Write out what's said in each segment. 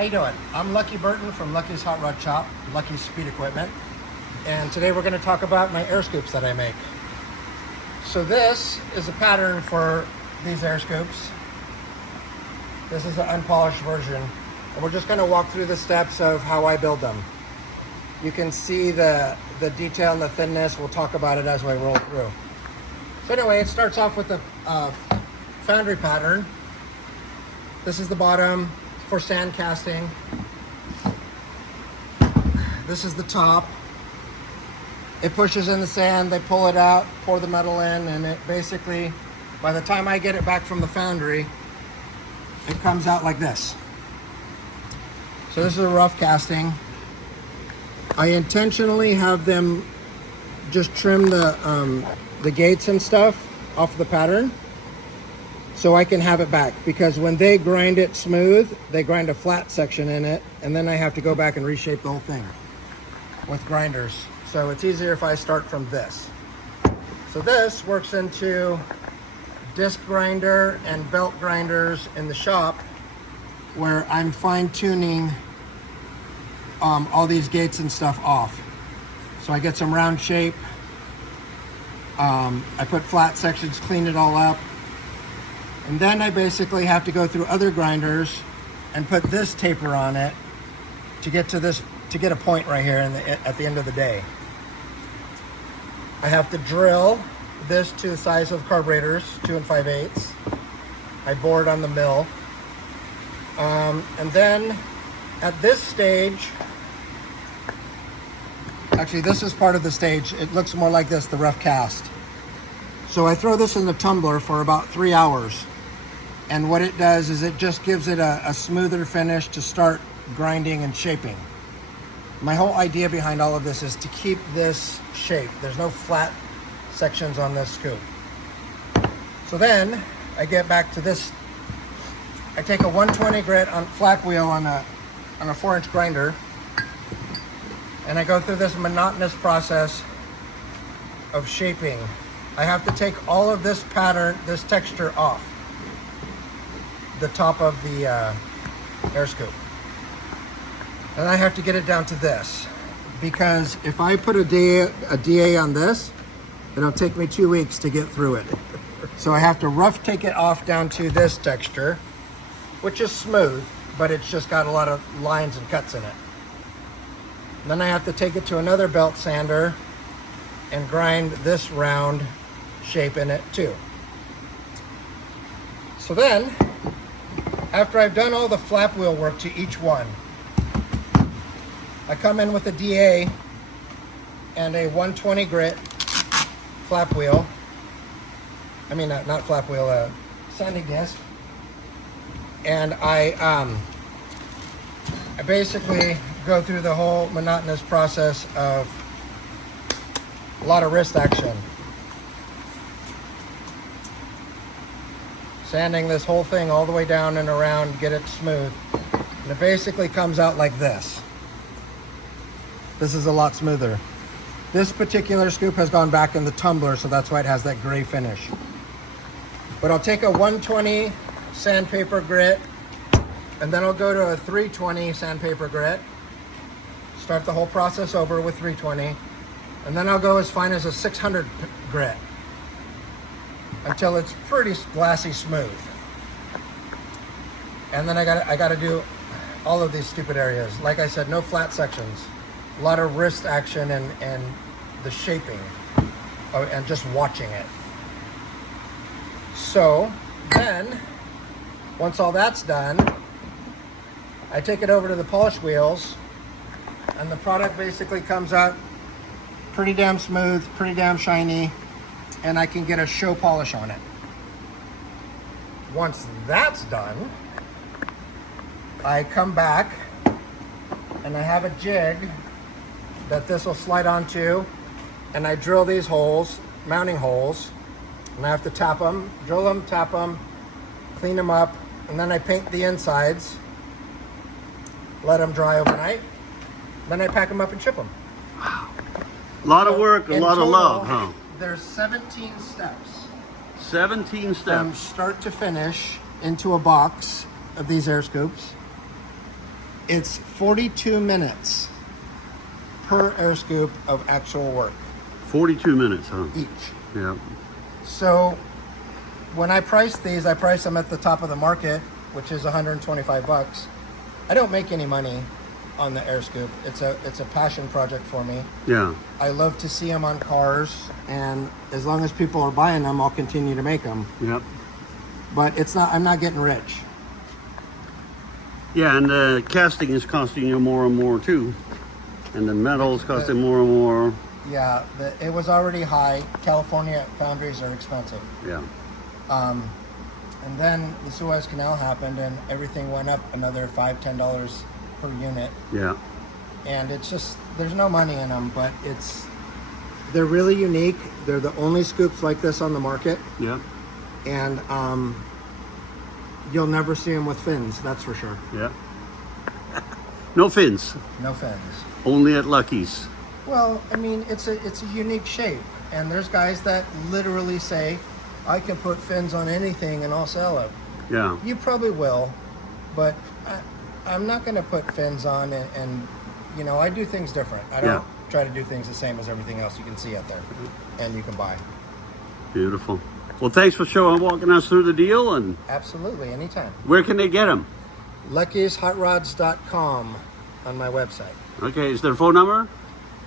How you doing? I'm Lucky Burton from Lucky's Hot Rod Shop, Lucky's Speed Equipment. And today we're going to talk about my air scoops that I make. So this is a pattern for these air scoops. This is an unpolished version. And we're just going to walk through the steps of how I build them. You can see the detail and the thinness. We'll talk about it as we roll through. So anyway, it starts off with the foundry pattern. This is the bottom for sand casting. This is the top. It pushes in the sand, they pull it out, pour the metal in, and it basically, by the time I get it back from the foundry, it comes out like this. So this is a rough casting. I intentionally have them just trim the gates and stuff off the pattern so I can have it back, because when they grind it smooth, they grind a flat section in it, and then I have to go back and reshape the whole thing with grinders. So it's easier if I start from this. So this works into disc grinder and belt grinders in the shop, where I'm fine-tuning all these gates and stuff off. So I get some round shape. I put flat sections, clean it all up. And then I basically have to go through other grinders and put this taper on it to get to this, to get a point right here at the end of the day. I have to drill this to the size of carburetors, 2 5/8. I bore it on the mill. And then at this stage, actually this is part of the stage, it looks more like this, the rough cast. So I throw this in the tumbler for about 3 hours. And what it does is it just gives it a smoother finish to start grinding and shaping. My whole idea behind all of this is to keep this shape. There's no flat sections on this scoop. So then I get back to this. I take a 120 grit on flat wheel on a 4-inch grinder, and I go through this monotonous process of shaping. I have to take all of this pattern, this texture off the top of the air scoop. And I have to get it down to this, because if I put a DA on this, it'll take me 2 weeks to get through it. So I have to rough take it off down to this texture, which is smooth, but it's just got a lot of lines and cuts in it. And then I have to take it to another belt sander and grind this round shape in it too. So then, after I've done all the flap wheel work to each one, I come in with a DA and a 120 grit flap wheel. I mean, not flap wheel, sanding disc. And I basically go through the whole monotonous process of a lot of wrist action. Sanding this whole thing all the way down and around, get it smooth. And it basically comes out like this. This is a lot smoother. This particular scoop has gone back in the tumbler, so that's why it has that gray finish. But I'll take a 120 sandpaper grit, and then I'll go to a 320 sandpaper grit. Start the whole process over with 320, and then I'll go as fine as a 600 grit until it's pretty glassy smooth. And then I gotta do all of these stupid areas. Like I said, no flat sections. A lot of wrist action and the shaping and just watching it. So then, once all that's done, I take it over to the polish wheels, and the product basically comes out pretty damn smooth, pretty damn shiny, and I can get a show polish on it. Once that's done, I come back and I have a jig that this will slide onto, and I drill these holes, mounting holes, and I have to tap them, drill them, tap them, clean them up, and then I paint the insides, let them dry overnight, then I pack them up and ship them. Wow. A lot of work, a lot of love, huh? There's 17 steps. 17 steps. From start to finish into a box of these air scoops. It's 42 minutes per air scoop of actual work 42 minutes, huh? each. Yeah. So when I price these, I price them at the top of the market, which is 125 bucks. I don't make any money on the air scoop. It's a passion project for me. Yeah. I love to see them on cars, and as long as people are buying them, I'll continue to make them. Yep. But I'm not getting rich. Yeah, and the casting is costing you more and more too. And the metal is costing more and more. Yeah, it was already high. California foundries are expensive. Yeah. And then the Suez Canal happened, and everything went up another $5-10 per unit. Yeah. And it's just, there's no money in them, but they're really unique. They're the only scoops like this on the market. Yeah. And you'll never see them with fins, that's for sure. Yeah. No fins. No fins. Only at Lucky's. Well, I mean, it's a unique shape, and there's guys that literally say, I can put fins on anything and I'll sell it. Yeah. You probably will, but I'm not going to put fins on, and you know, I do things different. I don't try to do things the same as everything else you can see out there and you can buy. Beautiful. Well, thanks for walking us through the deal. And Absolutely, anytime. where can they get them? Lucky'sHotRods.com on my website. Okay, is there a phone number?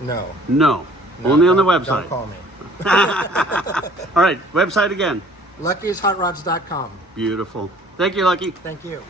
No. No. Only on the website. Don't call me. All right, website again. Lucky'sHotRods.com. Beautiful. Thank you, Lucky. Thank you.